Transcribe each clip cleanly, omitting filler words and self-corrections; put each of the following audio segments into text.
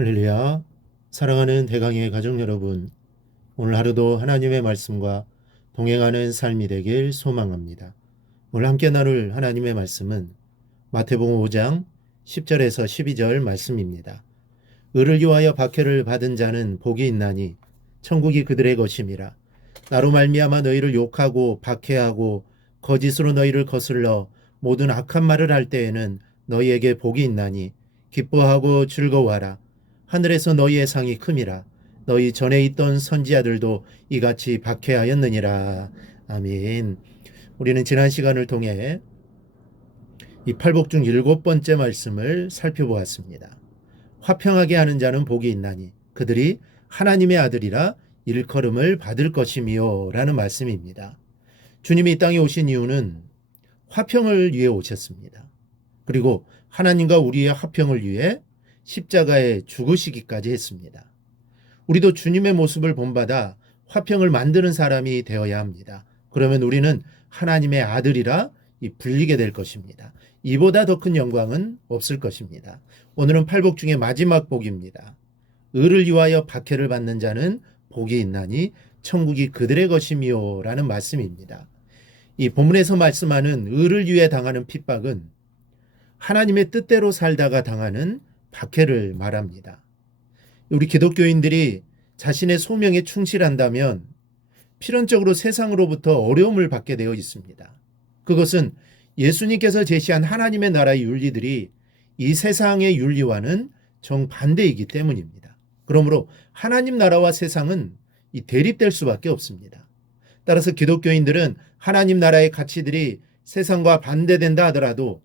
할렐루야. 사랑하는 대강의 가족 여러분, 오늘 하루도 하나님의 말씀과 동행하는 삶이 되길 소망합니다. 오늘 함께 나눌 하나님의 말씀은 마태복음 5장 10절에서 12절 말씀입니다. 의를 위하여 박해를 받은 자는 복이 있나니 천국이 그들의 것임이라. 나로 말미암아 너희를 욕하고 박해하고 거짓으로 너희를 거슬러 모든 악한 말을 할 때에는 너희에게 복이 있나니 기뻐하고 즐거워하라. 하늘에서 너희의 상이 큼이라. 너희 전에 있던 선지자들도 이같이 박해하였느니라. 아멘. 우리는 지난 시간을 통해 이 팔복 중 7번째 말씀을 살펴보았습니다. 화평하게 하는 자는 복이 있나니 그들이 하나님의 아들이라 일컬음을 받을 것이며 라는 말씀입니다. 주님이 이 땅에 오신 이유는 화평을 위해 오셨습니다. 그리고 하나님과 우리의 화평을 위해 십자가에 죽으시기까지 했습니다. 우리도 주님의 모습을 본받아 화평을 만드는 사람이 되어야 합니다. 그러면 우리는 하나님의 아들이라 불리게 될 것입니다. 이보다 더 큰 영광은 없을 것입니다. 오늘은 팔복 중의 마지막 복입니다. 의를 위하여 박해를 받는 자는 복이 있나니 천국이 그들의 것이며 라는 말씀입니다. 이 본문에서 말씀하는 의를 위해 당하는 핍박은 하나님의 뜻대로 살다가 당하는 박해를 말합니다. 우리 기독교인들이 자신의 소명에 충실한다면 필연적으로 세상으로부터 어려움을 받게 되어 있습니다. 그것은 예수님께서 제시한 하나님의 나라의 윤리들이 이 세상의 윤리와는 정반대이기 때문입니다. 그러므로 하나님 나라와 세상은 대립될 수밖에 없습니다. 따라서 기독교인들은 하나님 나라의 가치들이 세상과 반대된다 하더라도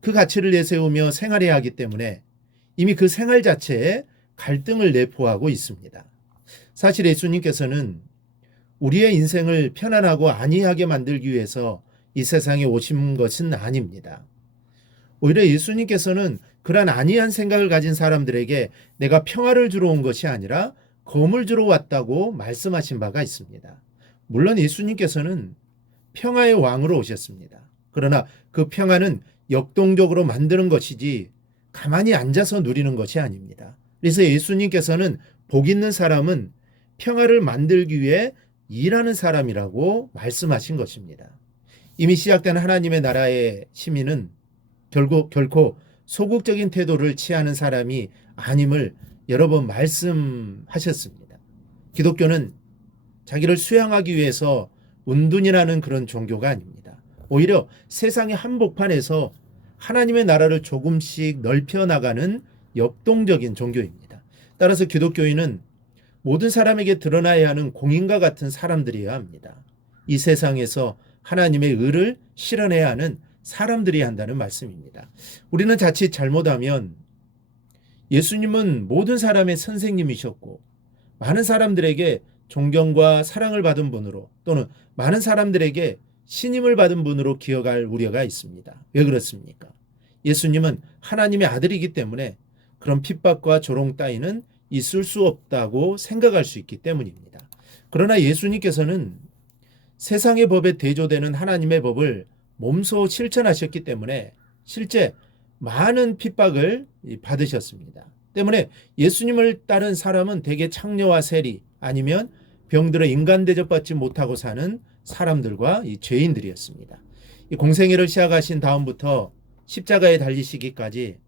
그 가치를 내세우며 생활해야 하기 때문에 이미 그 생활 자체에 갈등을 내포하고 있습니다. 사실 예수님께서는 우리의 인생을 편안하고 안이하게 만들기 위해서 이 세상에 오신 것은 아닙니다. 오히려 예수님께서는 그러한 안이한 생각을 가진 사람들에게 내가 평화를 주러 온 것이 아니라 검을 주러 왔다고 말씀하신 바가 있습니다. 물론 예수님께서는 평화의 왕으로 오셨습니다. 그러나 그 평화는 역동적으로 만드는 것이지 가만히 앉아서 누리는 것이 아닙니다. 그래서 예수님께서는 복 있는 사람은 평화를 만들기 위해 일하는 사람이라고 말씀하신 것입니다. 이미 시작된 하나님의 나라의 시민은 결코 소극적인 태도를 취하는 사람이 아님을 여러 번 말씀하셨습니다. 기독교는 자기를 수양하기 위해서 운둔이라는 그런 종교가 아닙니다. 오히려 세상의 한복판에서 하나님의 나라를 조금씩 넓혀나가는 역동적인 종교입니다. 따라서 기독교인은 모든 사람에게 드러나야 하는 공인과 같은 사람들이어야 합니다. 이 세상에서 하나님의 의를 실현해야 하는 사람들이 한다는 말씀입니다. 우리는 자칫 잘못하면 예수님은 모든 사람의 선생님이셨고 많은 사람들에게 존경과 사랑을 받은 분으로 또는 많은 사람들에게 신임을 받은 분으로 기억할 우려가 있습니다. 왜 그렇습니까? 예수님은 하나님의 아들이기 때문에 그런 핍박과 조롱 따위는 있을 수 없다고 생각할 수 있기 때문입니다. 그러나 예수님께서는 세상의 법에 대조되는 하나님의 법을 몸소 실천하셨기 때문에 실제 많은 핍박을 받으셨습니다. 때문에 예수님을 따른 사람은 대개 창녀와 세리 아니면 병들어 인간 대접받지 못하고 사는 사람들과 죄인들이었습니다. 공생애를 시작하신 다음부터 십자가에 달리시기까지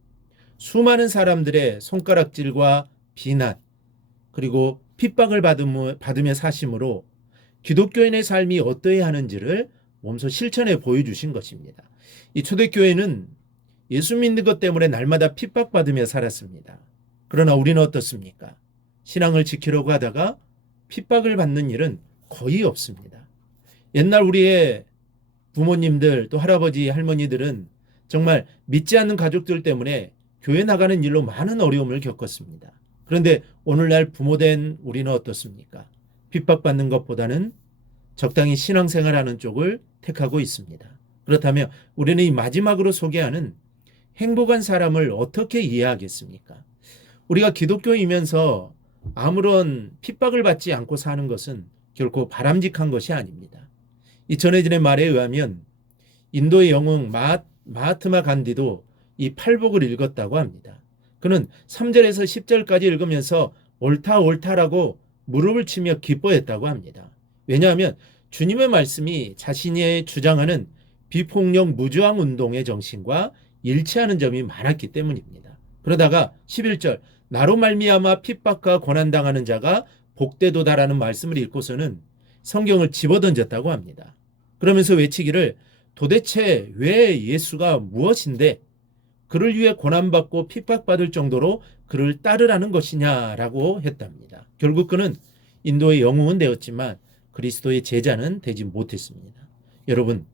수많은 사람들의 손가락질과 비난 그리고 핍박을 받으며 사심으로 기독교인의 삶이 어떠해야 하는지를 몸소 실천해 보여주신 것입니다. 이 초대교회는 예수 믿는 것 때문에 날마다 핍박받으며 살았습니다. 그러나 우리는 어떻습니까? 신앙을 지키려고 하다가 핍박을 받는 일은 거의 없습니다. 옛날 우리의 부모님들 또 할아버지 할머니들은 정말 믿지 않는 가족들 때문에 교회 나가는 일로 많은 어려움을 겪었습니다. 그런데 오늘날 부모된 우리는 어떻습니까? 핍박받는 것보다는 적당히 신앙생활하는 쪽을 택하고 있습니다. 그렇다면 우리는 이 마지막으로 소개하는 행복한 사람을 어떻게 이해하겠습니까? 우리가 기독교이면서 아무런 핍박을 받지 않고 사는 것은 결코 바람직한 것이 아닙니다. 이 전해진의 말에 의하면 인도의 영웅 마하트마 간디도 이 팔복을 읽었다고 합니다. 그는 3절에서 10절까지 읽으면서 옳다 옳다라고 무릎을 치며 기뻐했다고 합니다. 왜냐하면 주님의 말씀이 자신이 주장하는 비폭력 무저항 운동의 정신과 일치하는 점이 많았기 때문입니다. 그러다가 11절 나로 말미암아 핍박과 고난당하는 자가 복되도다라는 말씀을 읽고서는 성경을 집어던졌다고 합니다. 그러면서 외치기를 도대체 왜 예수가 무엇인데 그를 위해 고난받고 핍박받을 정도로 그를 따르라는 것이냐라고 했답니다. 결국 그는 인도의 영웅은 되었지만 그리스도의 제자는 되지 못했습니다. 여러분,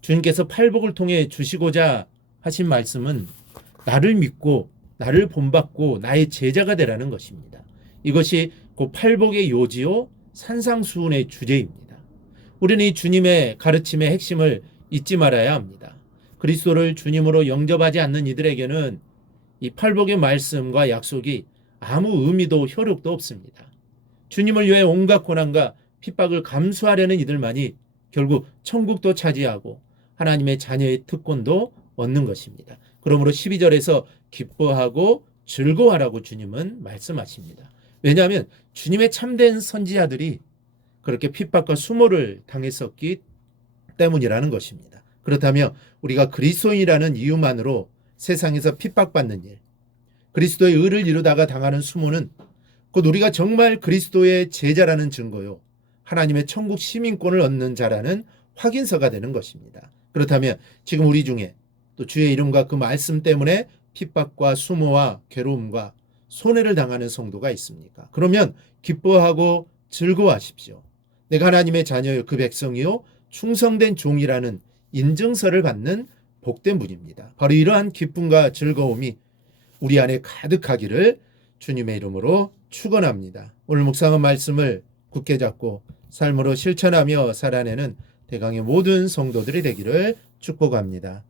주님께서 팔복을 통해 주시고자 하신 말씀은 나를 믿고 나를 본받고 나의 제자가 되라는 것입니다. 이것이 그 팔복의 요지요 산상수훈의 주제입니다. 우리는 이 주님의 가르침의 핵심을 잊지 말아야 합니다. 그리스도를 주님으로 영접하지 않는 이들에게는 이 팔복의 말씀과 약속이 아무 의미도 효력도 없습니다. 주님을 위해 온갖 고난과 핍박을 감수하려는 이들만이 결국 천국도 차지하고 하나님의 자녀의 특권도 얻는 것입니다. 그러므로 12절에서 기뻐하고 즐거워하라고 주님은 말씀하십니다. 왜냐하면 주님의 참된 선지자들이 그렇게 핍박과 수모를 당했었기 때문이라는 것입니다. 그렇다면 우리가 그리스도인이라는 이유만으로 세상에서 핍박받는 일, 그리스도의 의를 이루다가 당하는 수모는 곧 우리가 정말 그리스도의 제자라는 증거요, 하나님의 천국 시민권을 얻는 자라는 확인서가 되는 것입니다. 그렇다면 지금 우리 중에 또 주의 이름과 그 말씀 때문에 핍박과 수모와 괴로움과 손해를 당하는 성도가 있습니까? 그러면 기뻐하고 즐거워하십시오. 내가 하나님의 자녀요 그 백성이요 충성된 종이라는 인증서를 받는 복된 분입니다. 바로 이러한 기쁨과 즐거움이 우리 안에 가득하기를 주님의 이름으로 축원합니다. 오늘 묵상한 말씀을 굳게 잡고 삶으로 실천하며 살아내는 대강의 모든 성도들이 되기를 축복합니다.